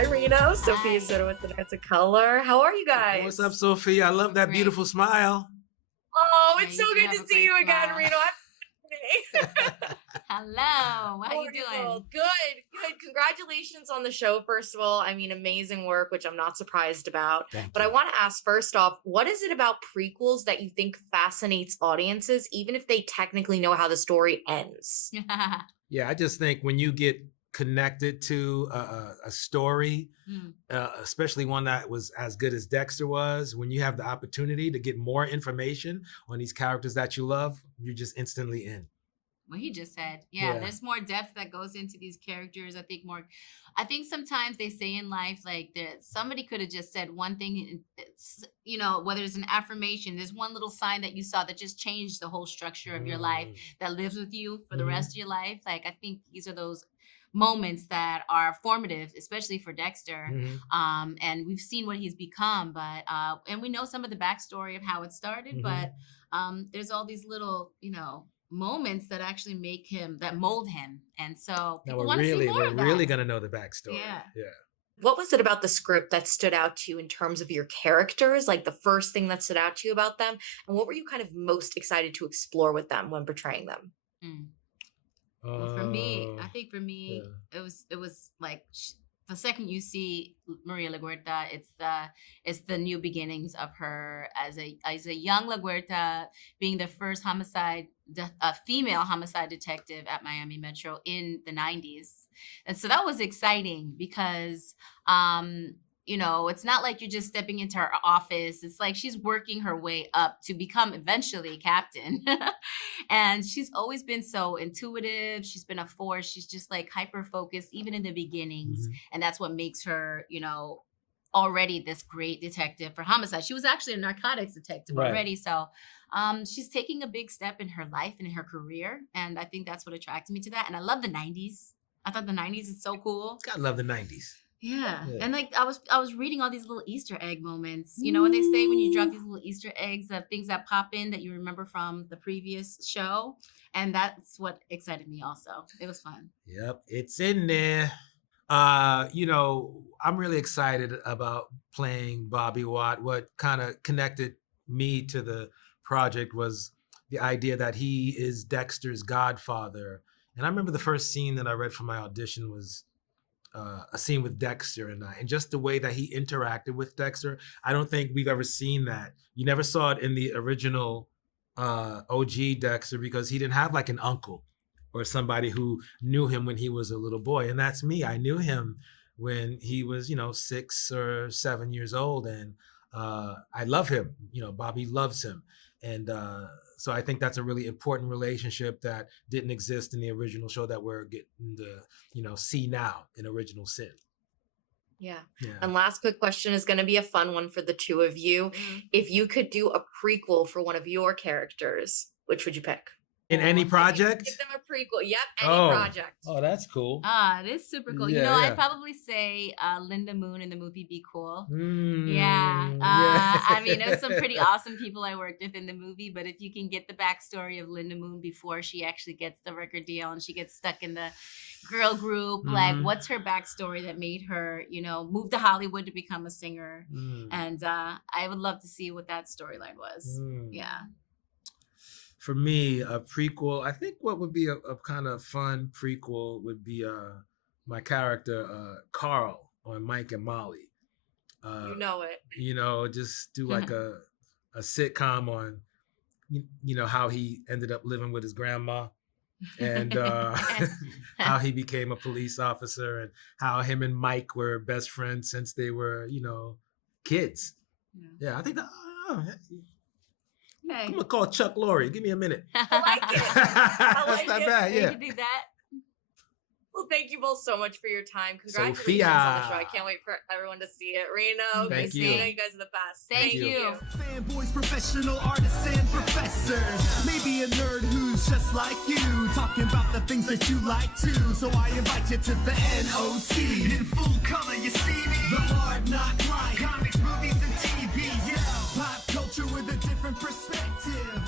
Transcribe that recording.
Hi, Reno. Sophia Soto with the Dance of Color. How are you guys? What's up, Sophia? I love that Great. beautiful smile. Oh, Yeah, it's you so do good have to a see great you again, smile. Reno. Hello. How you doing? Wonderful. Good. Congratulations on the show, first of all. I mean, amazing work, which I'm not surprised about. Thank But you. I want to ask first off, what is it about prequels that you think fascinates audiences, even if they technically know how the story ends? Yeah, I just think when you get connected to a story, especially one that was as good as Dexter was, when you have the opportunity to get more information on these characters that you love, you're just instantly in. What he just said. Yeah, Yeah. there's more depth that goes into these characters. I think sometimes they say in life, like, that somebody could have just said one thing, and whether it's an affirmation, there's one little sign that you saw that just changed the whole structure of your life, that lives with you for the rest of your life. Like, I think these are those moments that are formative, especially for Dexter. And we've seen what he's become, but and we know some of the backstory of how it started, but there's all these little, moments that actually mold him. And so Now people want to see more of that. we're really gonna know the backstory. Yeah. What was it about the script that stood out to you in terms of your characters? Like the first thing that stood out to you about them? And what were you kind of most excited to explore with them when portraying them? Well, for me, I think yeah. it was like the second you see Maria LaGuerta, it's the new beginnings of her as a young LaGuerta, being the first female homicide detective at Miami Metro in the 90s. And so that was exciting because it's not like you're just stepping into her office. It's like she's working her way up to become eventually captain. And she's always been so intuitive. She's been a force. She's just like hyper focused, even in the beginnings. And that's what makes her, already this great detective for homicide. She was actually a narcotics detective already. So she's taking a big step in her life and in her career. And I think that's what attracted me to that. And I love the 90s. I thought the 90s is so cool. Gotta love the 90s. Yeah. And like I was reading all these little Easter egg moments. When they say when you drop these little Easter eggs of things that pop in that you remember from the previous show. And that's what excited me also. It was fun. Yep, it's in there. I'm really excited about playing Bobby Watt. What kind of connected me to the project was the idea that he is Dexter's godfather. And I remember the first scene that I read for my audition was a scene with Dexter and I, and just the way that he interacted with Dexter. I don't think we've ever seen that. You never saw it in the original OG Dexter because he didn't have like an uncle or somebody who knew him when he was a little boy. And that's me. I knew him when he was, 6 or 7 years old. And I love him. Bobby loves him. And so I think that's a really important relationship that didn't exist in the original show that we're getting to, see now in Original Sin. Yeah. And last quick question is going to be a fun one for the two of you. If you could do a prequel for one of your characters, which would you pick? In any project? Give them a prequel. Yep, any project. Oh, that's cool. It is super cool. Yeah, I'd probably say Linda Moon in the movie Be Cool. Yeah. I mean, there's some pretty awesome people I worked with in the movie, but if you can get the backstory of Linda Moon before she actually gets the record deal and she gets stuck in the girl group, like what's her backstory that made her, move to Hollywood to become a singer? And I would love to see what that storyline was. Yeah. For me, a prequel, I think what would be a kind of fun prequel would be my character, Carl, on Mike and Molly. You know it. Just do like a sitcom on, how he ended up living with his grandma and how he became a police officer and how him and Mike were best friends since they were, kids. Yeah, I think that... Hey. I'm gonna call Chuck Lorre. Give me a minute. I like it. That's not bad. Yeah. You do that. Well, thank you both so much for your time. Congratulations Sophia. on the show. I can't wait for everyone to see it. Reno, Thank Christina, you. you guys are the best. Thank you. Fanboys, professional artists, and professors. Maybe a nerd who's just like you, talking about the things that you like too. So I invite you to the NOC. In full color, you see me. The hard knock life. Comics, movies, and TV. Yeah. Pop culture with a different perspective.